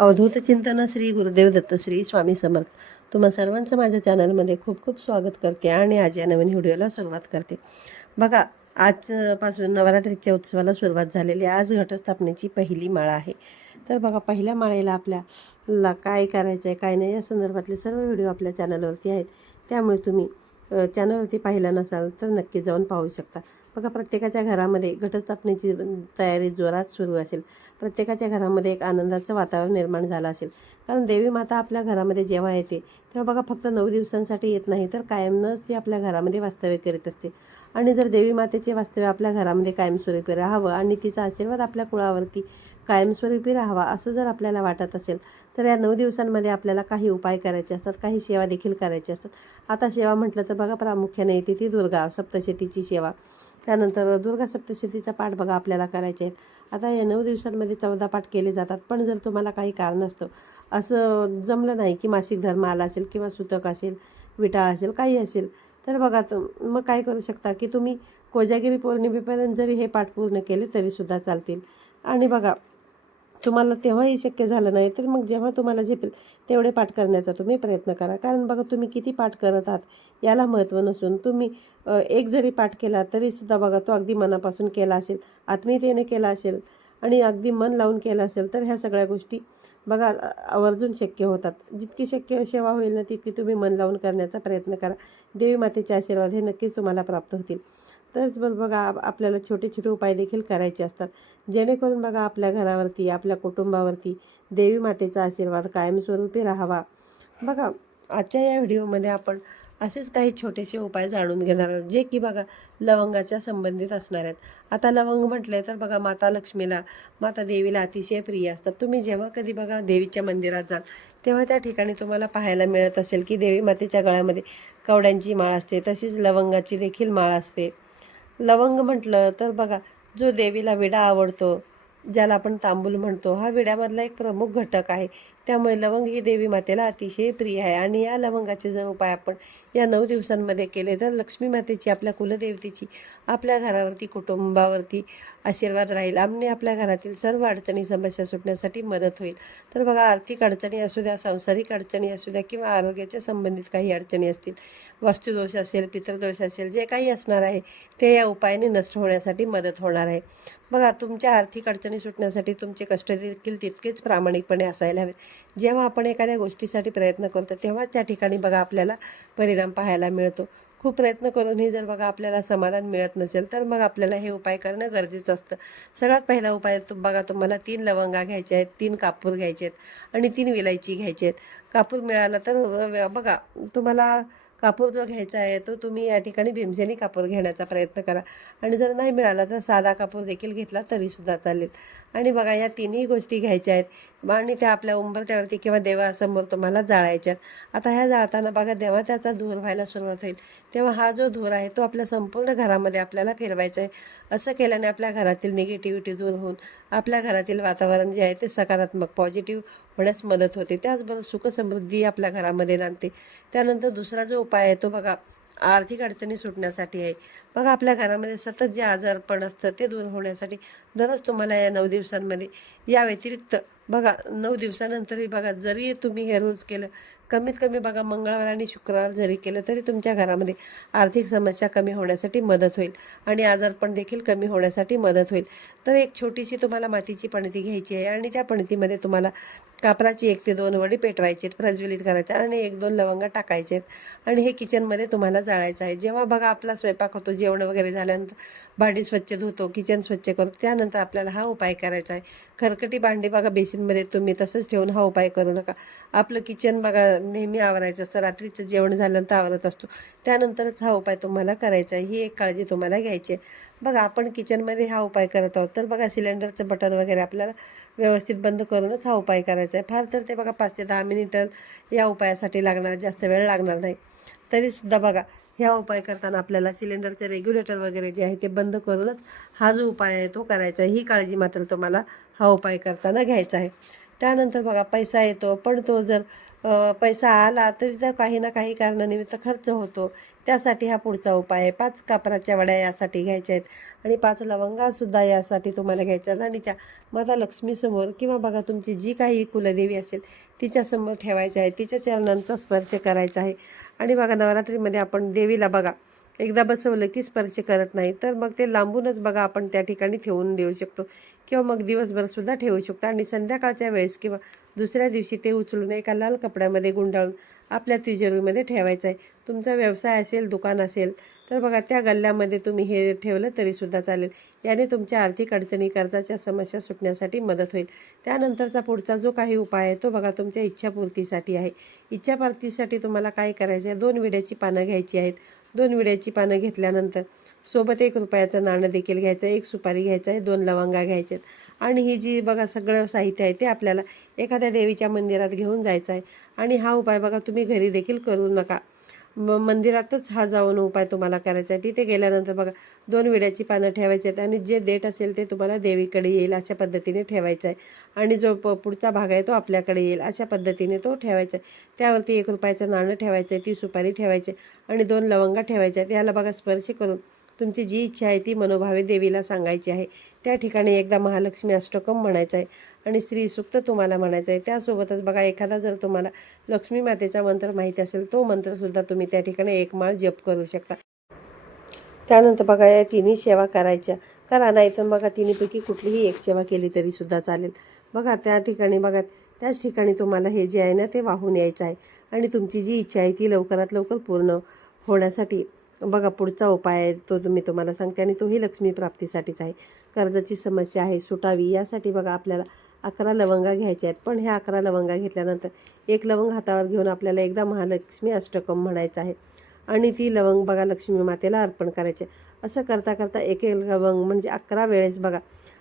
अवधूत चिंतन श्री गुरुदेव दत्त श्री स्वामी समर्थ. तुम्हा सर्वांचं माझ्या चॅनलमध्ये खूप खूप स्वागत करते आणि आज या नवीन व्हिडिओला सुरुवात करते. बघा आजपासून नवरात्रीच्या उत्सवाला सुरुवात झालेली आज घटस्थापनेची पहिली माळा आहे. तर बघा पहिल्या माळेला आपल्याला काय करायचं आहे काय नाही या संदर्भातले सर्व व्हिडिओ आपल्या चॅनलवरती आहेत. त्यामुळे तुम्ही चॅनलवरती पाहिला नसाल तर नक्की जाऊन पाहू शकता. बघा प्रत्येकाच्या घरामध्ये घटस्थापनेची तयारी जोरात सुरू असेल. प्रत्येकाच्या घरामध्ये एक आनंदाचं वातावरण निर्माण झालं असेल. कारण देवी माता आपल्या घरामध्ये जेव्हा येते तेव्हा बघा फक्त नऊ दिवसांसाठी येत नाही तर कायमनंच ती आपल्या घरामध्ये वास्तव्य करीत असते. आणि जर देवी मातेचे वास्तव्य आपल्या घरामध्ये कायमस्वरूपी राहावं आणि तिचा आशीर्वाद आपल्या कुळावरती कायमस्वरूपी राहावा असं जर आपल्याला वाटत असेल तर या नऊ दिवसांमध्ये आपल्याला काही उपाय करायचे असतात काही सेवा देखील करायची असतात. आता सेवा म्हटलं तर बघा प्रामुख्याने येते ती दुर्गा सप्तशतीची सेवा. त्यानंतर दुर्गा सप्तशतीचा पाठ बघा आपल्याला करायचे आहेत. आता या नऊ दिवसांमध्ये चौदा पाठ केले जातात. पण जर तुम्हाला काही कारण असतं असं जमलं नाही की मासिक धर्म आला असेल किंवा सुतक असेल विटाळ असेल काही असेल तर बघा मग काय करू शकता की तुम्ही कोजागिरी पौर्णिमेपर्यंत जरी हे पाठ पूर्ण केले तरीसुद्धा चालतील. आणि बघा तुम्हाला तेव्हाही शक्य झालं नाही तर मग जेव्हा तुम्हाला झेपेल तेवढे पाठ करण्याचा तुम्ही प्रयत्न करा. कारण बघा तुम्ही किती पाठ करत आहात याला महत्त्व नसून तुम्ही एक जरी पाठ केला तरीसुद्धा बघा तो अगदी मनापासून केला असेल आत्मीयतेने केला असेल आणि अगदी मन लावून केलं असेल तर ह्या सगळ्या गोष्टी बघा आवर्जून शक्य होतात. जितकी शक्य सेवा होईल ना तितकी तुम्ही मन लावून करण्याचा प्रयत्न करा. देवी मातेचे आशीर्वाद हे नक्कीच तुम्हाला प्राप्त होतील. त्याचबरोबर बघा आपल्याला छोटे छोटे उपाय देखील करायचे असतात. जेणेकरून बघा आपल्या घरावरती आपल्या कुटुंबावरती देवी मातेचा आशीर्वाद कायमस्वरूपी राहावा. बघा आजच्या या व्हिडिओमध्ये आपण असेच काही छोटेसे उपाय जाणून घेणार आहोत जे की बघा लवंगाच्या संबंधित असणार आहेत. आता लवंग म्हटले तर बघा माता लक्ष्मीला माता देवीला अतिशय प्रिय असतात. तुम्ही जेव्हा कधी बघा देवीच्या मंदिरात जाल तेव्हा त्या ठिकाणी तुम्हाला पाहायला मिळत असेल की देवी मातेच्या गळ्यामध्ये कवड्यांची माळ असते तशीच लवंगाची देखील माळ असते. लवंग म्हटलं तर बघा जो देवीला विडा आवडतो ज्याला आपण तांबूल म्हणतो हा विड्यामधला एक प्रमुख घटक आहे. त्यामुळे लवंग ही देवी मातेला अतिशय प्रिय आहे. आणि या लवंगाचे जर उपाय आपण या नऊ दिवसांमध्ये केले तर लक्ष्मी मातेची आपल्या कुलदेवतेची आपल्या घरावरती कुटुंबावरती आशीर्वाद राहील. आणि आपल्या घरातील सर्व अडचणी समस्या सुटण्यासाठी मदत होईल. तर बघा आर्थिक अडचणी असू द्या सांसारिक अडचणी असू द्या किंवा आरोग्याच्या संबंधित काही अडचणी असतील वास्तुदोष असेल पितृदोष असेल जे काही असणार आहे ते या उपायाने नष्ट होण्यासाठी मदत होणार आहे. बघा तुमच्या आर्थिक अडचणी सुटण्यासाठी तुमचे कष्ट देखील तितकेच प्रामाणिकपणे असायला हवेत. जेव्हा आपण एखाद्या गोष्टीसाठी प्रयत्न करतो तेव्हाच त्या ठिकाणी बघा आपल्याला परिणाम पाहायला मिळतो. खूप प्रयत्न करूनही जर बघा आपल्याला समाधान मिळत नसेल तर मग आपल्याला हे उपाय करणं गरजेचं असतं. सगळ्यात पहिला उपाय तो बघा तुम्हाला तीन लवंगा घ्यायच्या आहेत तीन कापूर घ्यायचे आहेत आणि तीन विलायची घ्यायची आहेत. कापूर मिळाला तर बघा तुम्हाला कापूर जो घ्यायचा आहे तो तुम्ही या ठिकाणी भीमसेनी कापूर घेण्याचा प्रयत्न करा. आणि जर नाही मिळाला तर साधा कापूर देखील घेतला तरीसुद्धा चालेल. आणि बघा या तिन्ही गोष्टी घ्यायच्या आहेत. आणि त्या आपल्या उंबरट्यावरती किंवा देवासमोर तुम्हाला जाळायच्या आहेत. आता ह्या जाळताना बघा देवा त्याचा धूर व्हायला सुरुवात होईल तेव्हा हा जो धूर आहे तो आपल्या संपूर्ण घरामध्ये आपल्याला फिरवायचा आहे. असं केल्याने आपल्या घरातील निगेटिव्हिटी दूर होऊन आपल्या घरातील वातावरण जे आहे ते सकारात्मक पॉझिटिव्ह होण्यास मदत होते. त्याचबरोबर सुखसमृद्धी आपल्या घरामध्ये नांदते. त्यानंतर दुसरा जो उपाय आहे तो बघा आर्थिक अडचणी सुटण्यासाठी आहे. बघा आपल्या घरामध्ये सतत जे आजारपण असतं ते दूर होण्यासाठी दररोज तुम्हाला या नऊ दिवसांमध्ये या व्यतिरिक्त बघा नऊ दिवसानंतरही बघा जरी तुम्ही हे रोज केलं कमीत कमी बघा मंगळवार आणि शुक्रवार जरी केलं तरी तुमच्या घरामध्ये आर्थिक समस्या कमी होण्यासाठी मदत होईल आणि आजारपण देखील कमी होण्यासाठी मदत होईल. तर एक छोटीशी तुम्हाला मातीची पणती घ्यायची आहे आणि त्या पणतीमध्ये तुम्हाला कापराची एक ते दोन वडी पेटवायची आहेत प्रज्वलित करायच्या आणि एक दोन लवंगा टाकायचे आहेत. आणि हे किचनमध्ये तुम्हाला जाळायचं आहे. जेव्हा बघा आपला स्वयंपाक होतो जेवण वगैरे झाल्यानंतर भांडी स्वच्छ धुतो किचन स्वच्छ करतो. त्यानंतर आपल्याला हा उपाय करायचा आहे. खरकटी भांडी बघा बेसिनमध्ये तुम्ही तसंच ठेवून हा उपाय करू नका. आपलं किचन बघा नेहमी आवरायचं असतं. रात्रीचं जेवण झाल्यानंतर आवरत असतो. त्यानंतरच हा उपाय तुम्हाला करायचा आहे. ही एक काळजी तुम्हाला घ्यायची आहे. बघा आपण किचनमध्ये हा उपाय करत आहोत. तर बघा सिलेंडरचं बटन वगैरे आपल्याला व्यवस्थित बंद करूनच हा उपाय करायचा आहे. फार तर ते बघा पाच ते दहा मिनिटं या उपायासाठी लागणार जास्त वेळ लागणार नाही. तरीसुद्धा बघा ह्या उपाय करताना आपल्याला सिलेंडरचे रेग्युलेटर वगैरे जे आहे ते बंद करूनच हा जो उपाय आहे तो करायचा आहे. ही काळजी मात्र तुम्हाला हा उपाय करताना घ्यायचा आहे. त्यानंतर बघा पैसा येतो पण तो जर पैसा आला तरी तर काही ना काही कारणानिमित्त खर्च होतो. त्यासाठी हा पुढचा उपाय आहे. पाच कापराच्या वड्या यासाठी घ्यायच्या आहेत आणि पाच लवंगासुद्धा यासाठी तुम्हाला घ्यायच्या आहेत. आणि त्या माता लक्ष्मीसमोर किंवा बघा तुमची जी काही कुलदेवी असेल तिच्यासमोर ठेवायच्या आहे तिच्या चरणांचा स्पर्श करायचा आहे. आणि बघा नवरात्रीमध्ये आपण देवीला बघा एकदा बसवलं की स्पर्श करत नाही तर मग ते लांबूनच बघा आपण त्या ठिकाणी ठेवून देऊ शकतो. किंवा मग दिवसभरसुद्धा ठेवू शकतो. आणि संध्याकाळच्या वेळेस किंवा दुसऱ्या दिवशी ते उचलून एका लाल कपड्यामध्ये गुंडाळून आपल्या तिजोरीमध्ये ठेवायचं आहे. तुमचा व्यवसाय असेल दुकान असेल तर बघा त्या गल्ल्यामध्ये तुम्ही हे ठेवलं तरीसुद्धा चालेल. याने तुमच्या आर्थिक अडचणी कर्जाच्या समस्या सुटण्यासाठी मदत होईल. त्यानंतरचा पुढचा जो काही उपाय आहे तो बघा तुमच्या इच्छापूर्तीसाठी आहे. इच्छापूर्तीसाठी तुम्हाला काय करायचं आहे? दोन विड्याची पानं घ्यायची आहेत. दोन विड्याची पानं घेतल्यानंतर सोबत एक रुपयाचं नाणं देखील घ्यायचं आहे एक सुपारी घ्यायचं आहे दोन लवंगा घ्यायच्या आहेत. आणि ही जी बघा सगळं साहित्य आहे ते आपल्याला एखाद्या देवीच्या मंदिरात घेऊन जायचं आहे. आणि हा उपाय बघा तुम्ही घरी देखील करू नका. म मंदिरातच हा जाऊन उपाय तुम्हाला करायचा आहे. तिथे गेल्यानंतर बघा दोन विड्याची पानं ठेवायची आहेत आणि जे देठ असेल ते तुम्हाला देवीकडे येईल अशा पद्धतीने ठेवायचं आहे. आणि जो प पुढचा भाग आहे तो आपल्याकडे येईल अशा पद्धतीने तो ठेवायचा आहे. त्यावरती एक रुपयाचं नाणं ठेवायचं आहे ती सुपारी ठेवायची आहे आणि दोन लवंगा ठेवायच्या आहेत. याला बघा स्पर्श करून तुमची जी इच्छा आहे ती मनोभावे देवीला सांगायची आहे. त्या ठिकाणी एकदा महालक्ष्मी अष्टकम म्हणायचं आहे. आणि स्त्रीसुक्त सुक्त तुम्हाला म्हणायचं आहे त्यासोबतच बघा एखादा जर तुम्हाला लक्ष्मी मातेचा मंत्र माहिती असेल तो मंत्रसुद्धा तुम्ही त्या ठिकाणी एक माळ जप करू शकता. त्यानंतर बघा या तिन्ही सेवा करायच्या. करा नाही तर बघा तिन्हीपैकी कुठलीही एक सेवा केली तरी सुद्धा चालेल. बघा त्या ठिकाणी बघा त्याच ठिकाणी तुम्हाला हे जे आहे ना ते वाहून यायचं आहे. आणि तुमची जी इच्छा आहे ती लवकरात लवकर पूर्ण होण्यासाठी बघा पुढचा उपाय आहे तो तुम्ही तुम्हाला सांगते. आणि तोही लक्ष्मी प्राप्तीसाठीच आहे. कर्जाची समस्या आहे सुटावी यासाठी बघा आपल्याला अकरा लवंगा घ्यायच्या आहेत. पण ह्या अकरा लवंगा घेतल्यानंतर एक लवंग हातावर घेऊन आपल्याला एकदा महालक्ष्मी अष्टकम म्हणायचं आहे. आणि ती लवंग बघा लक्ष्मी मातेला अर्पण करायचे असं करता करता एक एक लवंग म्हणजे अकरा वेळेस बघा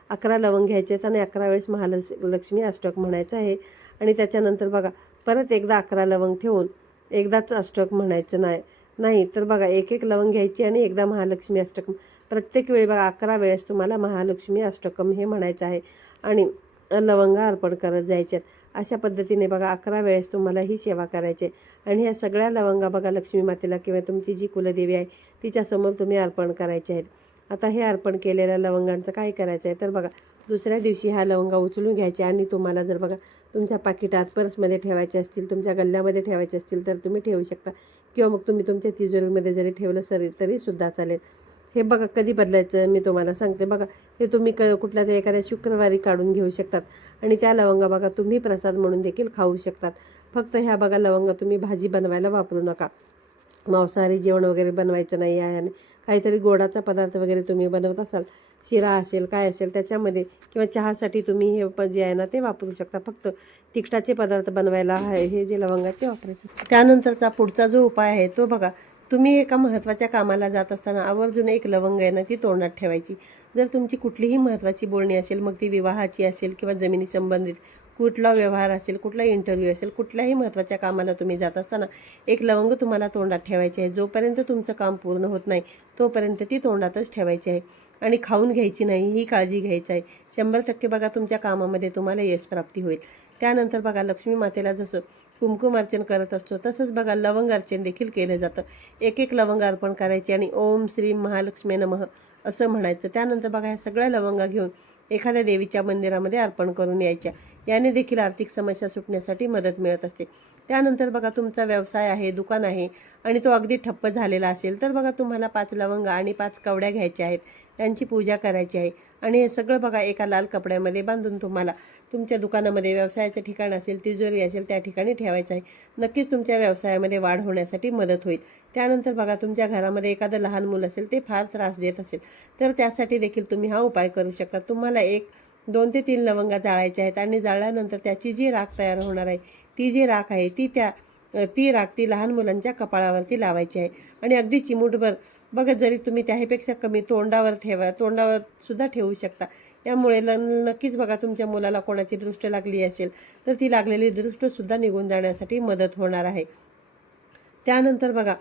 अकरा लवंग घ्यायचे आहेत आणि अकरा वेळेस महालक्ष लक्ष्मी अष्टक म्हणायचं आहे. आणि त्याच्यानंतर बघा परत एकदा अकरा लवंग ठेवून एकदाच अष्टक म्हणायचं नाही नाही तर बघा एक एक लवंग घ्यायची आणि एकदा महालक्ष्मी अष्टकम. प्रत्येक वेळी बघा अकरा वेळेस तुम्हाला महालक्ष्मी अष्टकम हे म्हणायचं आहे. आणि लवंगा अर्पण करत जायच्यात अशा पद्धतीने बघा अकरा वेळेस तुम्हाला ही सेवा करायची. आणि ह्या सगळ्या लवंगा बघा लक्ष्मी मातेला किंवा तुमची जी कुलदेवी आहे तिच्यासमोर तुम्ही अर्पण करायचे आहेत. आता हे अर्पण केलेल्या लवंगांचं काय करायचं आहे? तर बघा दुसऱ्या दिवशी ह्या लवंगा उचलून घ्यायच्या आणि तुम्हाला जर बघा तुमच्या पाकिटात पर्समध्ये ठेवायचे असतील तुमच्या गल्ल्यामध्ये ठेवायचे असतील तर तुम्ही ठेवू शकता. किंवा मग तुम्ही तुमच्या तिजोरीमध्ये जरी ठेवलं सरी तरीसुद्धा चालेल. हे बघा कधी बदलायचं मी तुम्हाला सांगते. बघा हे तुम्ही क कुठल्या तरी एखाद्या शुक्रवारी काढून घेऊ शकतात. आणि त्या लवंगा बघा तुम्ही प्रसाद म्हणून देखील खाऊ शकतात. फक्त ह्या बघा लवंगा तुम्ही भाजी बनवायला वापरू नका. मांसाहारी जेवण वगैरे बनवायचं नाही आहे आणि काहीतरी गोडाचा पदार्थ वगैरे तुम्ही बनवत असाल शिरा असेल काय असेल त्याच्यामध्ये किंवा चहासाठी तुम्ही हे प जे आहे ना ते वापरू शकता. फक्त तिखटाचे पदार्थ बनवायला आहे हे जे लवंग आहे ते वापरायचं. त्यानंतरचा पुढचा जो उपाय आहे तो बघा तुम्ही एका महत्त्वाच्या कामाला जात असताना आवर्जून एक लवंग आहे ना ती तोंडात ठेवायची. जर तुमची कुठलीही महत्त्वाची बोलणी असेल मग ती विवाहाची असेल किंवा जमिनी संबंधित कुठला व्यवहार असेल कुठला इंटरव्ह्यू असेल कुठल्याही महत्त्वाच्या कामाला तुम्ही जात असताना एक लवंग तुम्हाला तोंडात ठेवायची आहे. जोपर्यंत तुमचं काम पूर्ण होत नाही तोपर्यंत ती तोंडातच ठेवायची आहे. आणि खाऊन घ्यायची नाही ही काळजी घ्यायची आहे. शंभर टक्के बघा तुमच्या कामामध्ये तुम्हाला यश प्राप्ती होईल. त्यानंतर बघा लक्ष्मी मातेला जसं कुमकुम अर्चन करत असतो. तसंच बघा लवंग अर्चन देखील केलं जातं. एक एक लवंग अर्पण करायचे आणि ओम श्री महालक्ष्मी नमः असं म्हणायचं. त्यानंतर बघा ह्या सगळ्या लवंगा घेऊन एखाद्या देवीच्या मंदिरामध्ये अर्पण करून यायच्या. याने देखील आर्थिक समस्या सुटण्यासाठी मदत मिळत असते. त्यानंतर बघा तुमचा व्यवसाय आहे दुकान आहे आणि तो अगदी ठप्प झालेला असेल तर बघा तुम्हाला पाच लवंगा आणि पाच कवड्या घ्यायच्या आहेत. त्यांची पूजा करायची आहे. आणि हे सगळं बघा एका लाल कपड्यामध्ये बांधून तुम्हाला तुमच्या दुकानामध्ये व्यवसायाचं ठिकाण असेल तिजोरी असेल त्या ठिकाणी ठेवायचं आहे. नक्कीच तुमच्या व्यवसायामध्ये वाढ होण्यासाठी मदत होईल. त्यानंतर बघा तुमच्या घरामध्ये एखादं लहान मुलं असेल ते फार त्रास देत असेल तर त्यासाठी देखील तुम्ही हा उपाय करू शकता. तुम्हाला एक दोन ते तीन लवंगा जाळायच्या आहेत आणि जाळल्यानंतर त्याची जी राख तयार होणार आहे ती जी राख आहे ती त्या ती राख ती लहान मुलांच्या कपाळावरती लावायची आहे. आणि अगदी चिमूटभर बघा जरी तुम्ही त्याहीपेक्षा कमी तोंडावर ठेवा तोंडावर सुद्धा ठेवू शकता. यामुळे नक्कीच बघा तुमच्या मुलाला कोणाची दृष्ट लागली असेल तर ती लागलेली दृष्टसुद्धा निघून जाण्यासाठी मदत होणार आहे. त्यानंतर बघा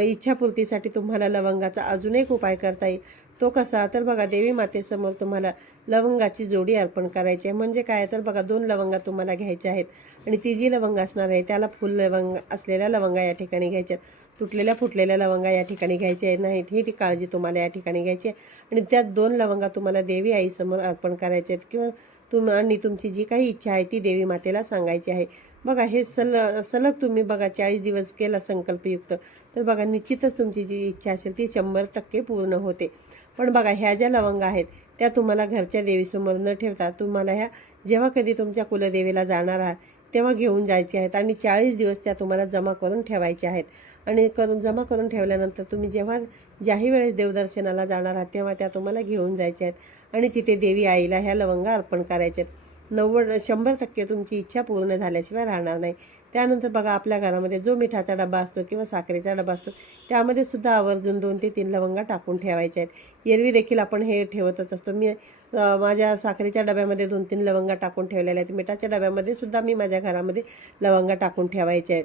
इच्छापूर्तीसाठी तुम्हाला लवंगाचा अजून एक उपाय करता येईल. तो कसा? तर बघा देवी मातेसमोर तुम्हाला लवंगाची जोडी अर्पण करायची आहे. म्हणजे काय? तर बघा दोन लवंगा तुम्हाला घ्यायच्या आहेत. आणि ती जी लवंग असणार आहे त्याला फुल लवंग असलेल्या लवंगा या ठिकाणी घ्यायच्या आहेत. तुटलेल्या फुटलेल्या लवंगा या ठिकाणी घ्यायच्या नाहीत ही ती काळजी तुम्हाला या ठिकाणी घ्यायची आहे. आणि त्यात दोन लवंगा तुम्हाला देवी आईसमोर अर्पण करायच्या आहेत. किंवा तुम आणि तुमची जी काही इच्छा आहे ती देवी मातेला सांगायची आहे. बघा हे सल सलग तुम्ही बघा चाळीस दिवस केला संकल्पयुक्त. तर बघा निश्चितच तुमची जी इच्छा असेल ती शंभर टक्के पूर्ण होते. पण बघा ह्या ज्या लवंगा आहेत त्या तुम्हाला घरच्या देवीसमोर न ठेवता तुम्हाला ह्या जेव्हा कधी तुमच्या कुलदेवीला जाणार आहात तेव्हा घेऊन जायचे आहेत आणि चाळीस दिवस त्या तुम्हाला जमा करून ठेवायच्या आहेत. आणि करून जमा करून ठेवल्यानंतर तुम्ही जेव्हा ज्याही वेळेस देवदर्शनाला जाणार आहात तेव्हा त्या तुम्हाला घेऊन जायच्या आहेत. आणि तिथे देवी आईला ह्या लवंगा अर्पण करायच्या आहेत. नव्वद शंभर टक्के तुमची इच्छा पूर्ण झाल्याशिवाय राहणार नाही. त्यानंतर बघा आपल्या घरामध्ये जो मिठाचा डबा असतो किंवा साखरेचा डबा असतो त्यामध्ये सुद्धा आवर्जून दोन ते तीन लवंगा टाकून ठेवायचे आहेत. एरवी देखील आपण हे ठेवतच असतो. मी माझ्या साखरेच्या डब्यामध्ये दोन तीन लवंगा टाकून ठेवलेल्या आहेत. मिठाच्या डब्यामध्ये सुद्धा मी माझ्या घरामध्ये लवंगा टाकून ठेवायचे आहेत.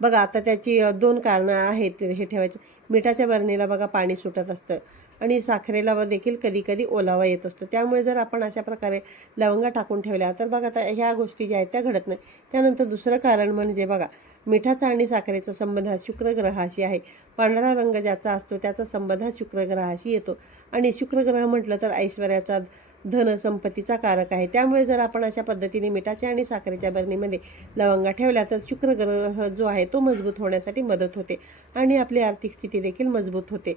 बघा आता त्याची दोन कारणं आहेत हे ठेवायचे. मिठाच्या बरणीला बघा पाणी सुटत असतं. आणि साखरेला व देखील कधी कधी ओलावा येत असतो. त्यामुळे जर आपण अशा प्रकारे लवंगा टाकून ठेवल्या तर बघा आता ह्या गोष्टी ज्या आहेत त्या घडत नाही. त्यानंतर दुसरं कारण म्हणजे बघा मिठाचा आणि साखरेचा संबंध हा शुक्रग्रहाशी आहे. पांढरा रंग ज्याचा असतो त्याचा संबंध हा शुक्रग्रहाशी येतो. आणि शुक्रग्रह म्हटलं तर ऐश्वर्याचा धन संपत्तीचा कारक आहे. त्यामुळे जर आपण अशा पद्धतीने मिठाच्या आणि साखरेच्या बरणीमध्ये लवंगा ठेवल्या तर शुक्रग्रह जो आहे तो मजबूत होण्यासाठी मदत होते आणि आपली आर्थिक स्थिती देखील मजबूत होते.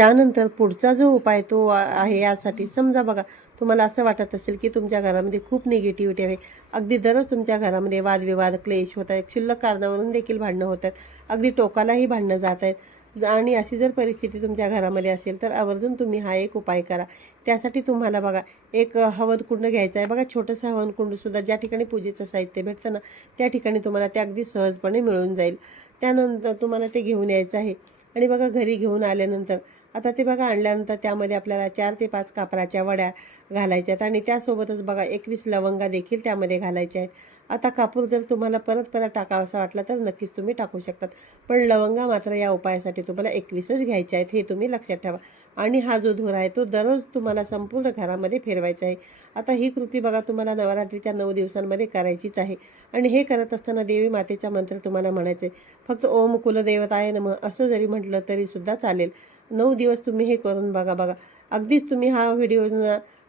त्यानंतर पुढचा जो उपाय तो आहे यासाठी समजा बघा तुम्हाला असं वाटत असेल की तुमच्या घरामध्ये खूप निगेटिव्हिटी आहे. अगदी दररोज तुमच्या घरामध्ये वादविवाद क्लेश होत आहेत क्षुल्लक कारणावरून देखील भांडणं होत आहेत अगदी टोकालाही भांडणं जात आहेत. ज- आणि अशी जर परिस्थिती तुमच्या घरामध्ये असेल तर आवर्जून तुम्ही हा एक उपाय करा. त्यासाठी तुम्हाला बघा एक हवनकुंड घ्यायचं आहे. बघा छोटंसं हवनकुंडसुद्धा ज्या ठिकाणी पूजेचं साहित्य भेटतं ना त्या ठिकाणी तुम्हाला ते अगदी सहजपणे मिळून जाईल. त्यानंतर तुम्हाला ते घेऊन यायचं आहे. आणि बघा घरी घेऊन आल्यानंतर आता ते बघा आणल्यानंतर त्यामध्ये आपल्याला चार ते पाच कापराच्या वड्या घालायच्या आहेत. आणि त्यासोबतच बघा एकवीस लवंगा देखील त्यामध्ये घालायच्या आहेत. आता कापूर जर तुम्हाला परत परत टाकावासा वाटला तर नक्कीच तुम्ही टाकू शकतात. पण लवंगा मात्र या उपायासाठी तुम्हाला एकवीसच घ्यायच्या आहेत हे तुम्ही लक्षात ठेवा. आणि हा जो धूर आहे तो दररोज तुम्हाला संपूर्ण घरामध्ये फिरवायचा आहे. आता ही कृती बघा तुम्हाला नवरात्रीच्या नऊ दिवसांमध्ये करायचीच आहे. आणि हे करत असताना देवी मातेचा मंत्र तुम्हाला म्हणायचे फक्त ओम कुलदेवताय नम असं जरी म्हटलं तरी सुद्धा चालेल. नऊ दिवस तुम्ही हे करून बघा बघा. अगदीच तुम्ही हा व्हिडिओ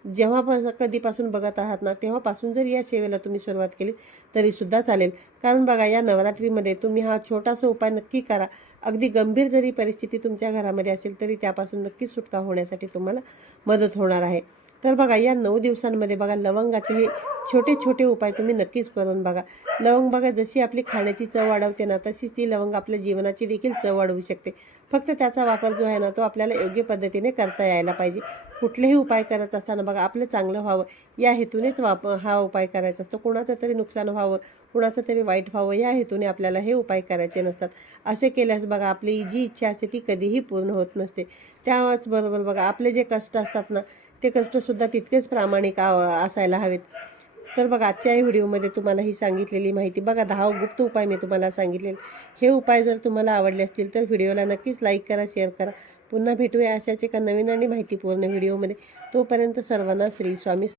जेव्हापासून कधीपासून बघत आहात ना तेव्हापासून जर या सेवेला तुम्ही सुरुवात केली तरीसुद्धा चालेल. कारण बघा या नवरात्रीमध्ये तुम्ही हा छोटासा उपाय नक्की करा. अगदी गंभीर जरी परिस्थिती तुमच्या घरामध्ये असेल तरी त्यापासून नक्की सुटका होण्यासाठी तुम्हाला मदत होणार आहे. तर बघा या नऊ दिवसांमध्ये बघा लवंगाचे हे छोटे छोटे उपाय तुम्ही नक्कीच करून बघा. लवंग बघा जशी आपली खाण्याची चव वाढवते ना तशीच ती लवंग आपल्या जीवनाची देखील चव वाढवू शकते. फक्त त्याचा वापर जो आहे ना तो आपल्याला योग्य पद्धतीने करता यायला पाहिजे. कुठलेही उपाय करत असताना बघा आपलं चांगलं व्हावं या हेतूनेच वाप हा उपाय करायचा असतो. कुणाचं तरी नुकसान व्हावं कुणाचं तरी वाईट व्हावं या हेतूने आपल्याला हे उपाय करायचे नसतात. असे केल्यास बघा आपली जी इच्छा असते ती कधीही पूर्ण होत नसते. त्याचबरोबर बघा आपले जे कष्ट असतात ना ते कष्टसुद्धा तितकेच प्रामाणिक आ- असायला हवेत. तर बघा आजच्या व्हिडिओमध्ये तुम्हाला ही सांगितलेली माहिती बघा दहा गुप्त उपाय मी तुम्हाला सांगितले हे उपाय जर तुम्हाला आवडले असतील तर व्हिडिओला नक्कीच लाईक करा शेअर करा. पुन्हा भेटूया अशाच एका नवीन आणि माहितीपूर्ण व्हिडिओमध्ये. तोपर्यंत सर्वांना श्री स्वामी